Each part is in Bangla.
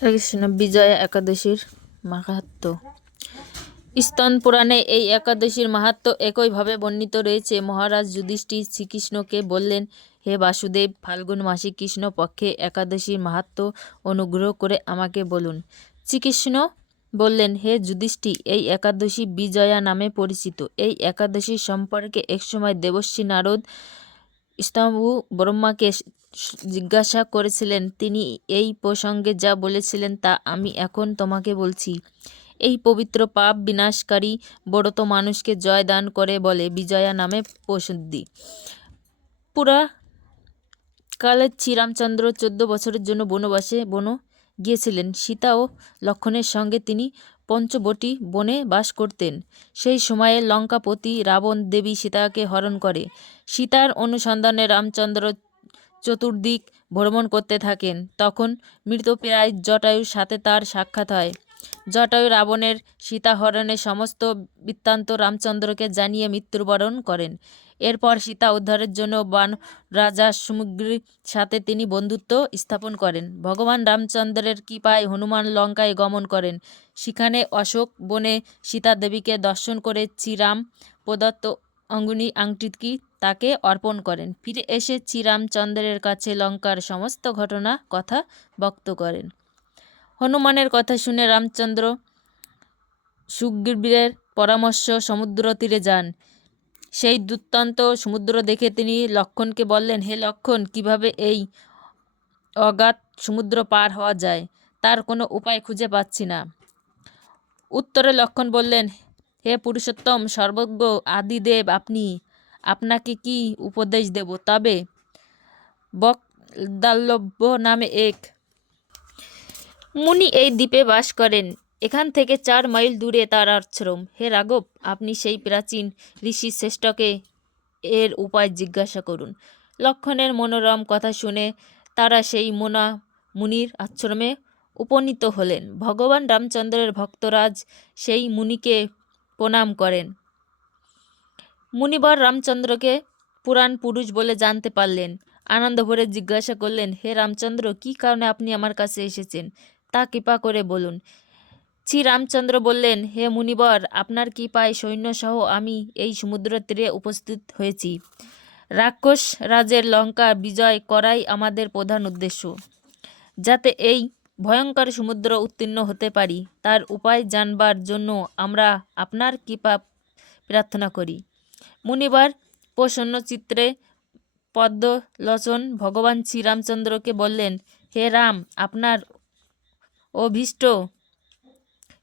হরে কৃষ্ণ। বিজয়া একাদশীর মাহাত্ম্য। স্তন পুরাণে এই একাদশীর মাহাত্ম্য একইভাবে বর্ণিত রয়েছে। মহারাজ যুধিষ্ঠির শ্রীকৃষ্ণকে বললেন, হে বাসুদেব, ফাল্গুন মাসে কৃষ্ণ পক্ষে একাদশীর মাহাত্ম্য অনুগ্রহ করে আমাকে বলুন। শ্রীকৃষ্ণ বললেন, হে যুধিষ্ঠির, এই একাদশী বিজয়া নামে পরিচিত। এই একাদশী সম্পর্কে একসময় দেবর্ষি নারদ স্তম্ভু ব্রহ্মাকে জিজ্ঞাসা করেছিলেন। তিনি এই প্রসঙ্গে যা বলেছিলেন তা আমি এখন তোমাকে বলছি। এই পবিত্র পাপ বিনাশকারী ব্রত মানুষকে জয় দান করে বলে বিজয়া নামে প্রসিদ্ধি। পুরা কালে শ্রীরামচন্দ্র 14 বছরের জন্য বনবাসে গিয়েছিলেন। সীতা ও লক্ষ্মণের সঙ্গে তিনি পঞ্চবটী বনে বাস করতেন। সেই সময়ে লঙ্কাপতি রাবণ দেবী সীতাকে হরণ করে। সীতার অনুসন্ধানে রামচন্দ্র চতুর্দিক ভ্রমণ করতে থাকেন। তখন মৃতপ্রায় জটায়ুর সাথে তার সাক্ষাৎ হয়। জটায়ু রাবণের সীতাহরণের সমস্ত বৃত্তান্ত রামচন্দ্রকে জানিয়ে মৃত্যুবরণ করেন। এরপর সীতা উদ্ধারের জন্য বান রাজা সুমিত্রের সাথে তিনি বন্ধুত্ব স্থাপন করেন। ভগবান রামচন্দ্রের কৃপায় হনুমান লঙ্কায় গমন করেন। সেখানে অশোক বনে সীতা দেবীকে দর্শন করে শ্রীরাম প্রদত্ত অঙ্গুনি আংটিটি তাকে অর্পণ করেন। ফিরে এসে শ্রীরামচন্দ্রের কাছে লঙ্কার সমস্ত ঘটনা কথা ব্যক্ত করেন। হনুমানের কথা শুনে রামচন্দ্র সুগ্রীবের পরামর্শ সমুদ্র তীরে যান। সেই দুর্দান্ত সমুদ্র দেখে তিনি লক্ষ্মণকে বললেন, হে লক্ষ্মণ, কিভাবে এই অগাধ সমুদ্র পার হওয়া যায় তার কোনো উপায় খুঁজে পাচ্ছি না। উত্তরে লক্ষ্মণ বললেন, হে পুরুষোত্তম, সর্বজ্ঞ আদিদেব, আপনাকে কি উপদেশ দেব? তবে বকদাল্যব্য নামে এক মুনি এই দ্বীপে বাস করেন। এখান থেকে 4 মাইল দূরে তার আশ্রম। হে রাঘব, আপনি সেই প্রাচীন ঋষি শ্রেষ্ঠকে এর উপায় জিজ্ঞাসা করুন। লক্ষ্মণের মনোরম কথা শুনে তারা সেই মুনির আশ্রমে উপনীত হলেন। ভগবান রামচন্দ্রের ভক্তরাজ সেই মুনিকে প্রণাম করেন। মুনিবর রামচন্দ্রকে পুরাণ পুরুষ বলে জানতে পারলেন। আনন্দ ভরে জিজ্ঞাসা করলেন, হে রামচন্দ্র, কি কারণে আপনি আমার কাছে এসেছেন তা কৃপা করে বলুন। শ্রীরামচন্দ্র বললেন, হে মুনিবর, আপনার কৃপায় সৈন্যসহ আমি এই সমুদ্র তীরে উপস্থিত হয়েছি। রাক্ষস রাজের লঙ্কা বিজয় করাই আমাদের প্রধান উদ্দেশ্য। যাতে এই ভয়ঙ্কর সমুদ্র উত্তীর্ণ হতে পারি তার উপায় জানবার জন্য আমরা আপনার কৃপা প্রার্থনা করি। মুনিবার প্রসন্ন চিত্রে পদ্মলোচন ভগবান শ্রীরামচন্দ্রকে বললেন, হে রাম, আপনার অভীষ্ট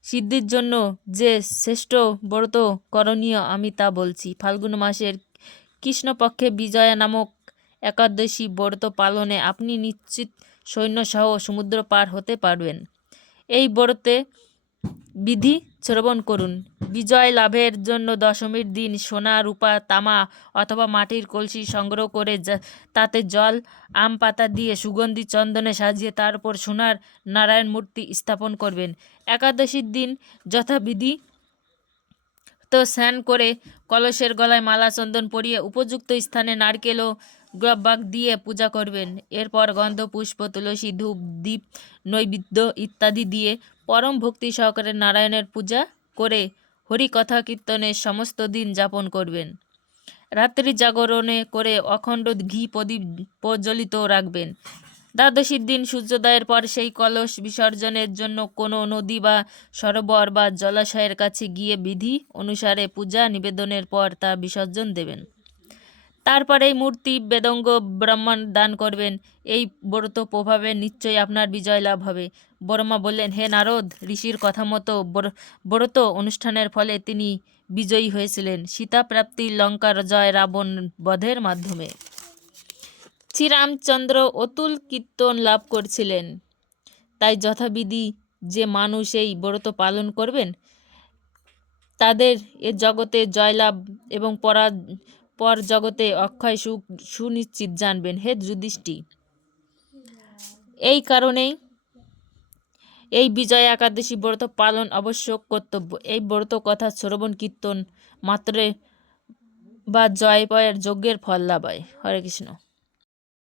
সিদ্ধির জন্য যে শ্রেষ্ঠ ব্রত করণীয় আমি তা বলছি। ফাল্গুন মাসের কৃষ্ণপক্ষে বিজয়া নামক একাদশী ব্রত পালনে আপনি নিশ্চিত সৈন্যসহ সমুদ্র পার হতে পারবেন। এই ব্রতে বিধি শ্রবণ করুন। বিজয় লাভের জন্য দশমীর দিন সোনা, রূপা, তামা অথবা মাটির কলসি সংগ্রহ করে তাতে জল, আম পাতা দিয়ে সুগন্ধি চন্দনে সাজিয়ে তার উপর সোনার নারায়ণ মূর্তি স্থাপন করবেন। একাদশীর দিন যথাবিধি তো স্নান করে কলসের গলায় মালা চন্দন পরিয়ে উপযুক্ত স্থানে নারকেল ও গ্রব্বাক দিয়ে পূজা করবেন। এরপর গন্ধ, পুষ্প, তুলসী, ধূপ, দীপ, নৈবেদ্য ইত্যাদি দিয়ে পরম ভক্তি সহকারে নারায়ণের পূজা করে হরিকথা কীর্তনে সমস্ত দিন যাপন করবেন। রাত্রি জাগরণে করে অখণ্ড ঘি প্রদীপ প্রজ্বলিত রাখবেন। দ্বাদশীর দিন সূর্যোদয়ের পর সেই কলস বিসর্জনের জন্য কোনো নদী বা সরোবর বা জলাশয়ের কাছে গিয়ে বিধি অনুসারে পূজা নিবেদনের পর তা বিসর্জন দেবেন। তারপরে এই মূর্তি বেদঙ্গ ব্রাহ্মণ দান করবেন। এই ব্রত প্রভাবে নিশ্চয়ই আপনার বিজয় লাভ হবে। ব্রহ্মা বললেন, হে নারদ, ঋষির কথা মতো ব্রত অনুষ্ঠানের ফলে তিনি বিজয়ী হয়েছিলেন সীতা প্রাপ্তি, লঙ্কার জয়, রাবণ বধের মাধ্যমে। শ্রীরামচন্দ্র অতুল কীর্তন লাভ করছিলেন। তাই যথাবিধি যে মানুষ এই ব্রত পালন করবেন তাদের এ জগতে জয়লাভ এবং পর জগতে অক্ষয় সুখ সুনিশ্চিত জানবেন। হে যুধিষ্ঠির, এই কারণেই এই বিজয়া একাদশী ব্রত পালন আবশ্যক কর্তব্য। এই ব্রত কথা শ্রবণ কীর্তন মাত্রে বা জয় পায়ের যজ্ঞের ফল লাভ হয়। হরে কৃষ্ণ।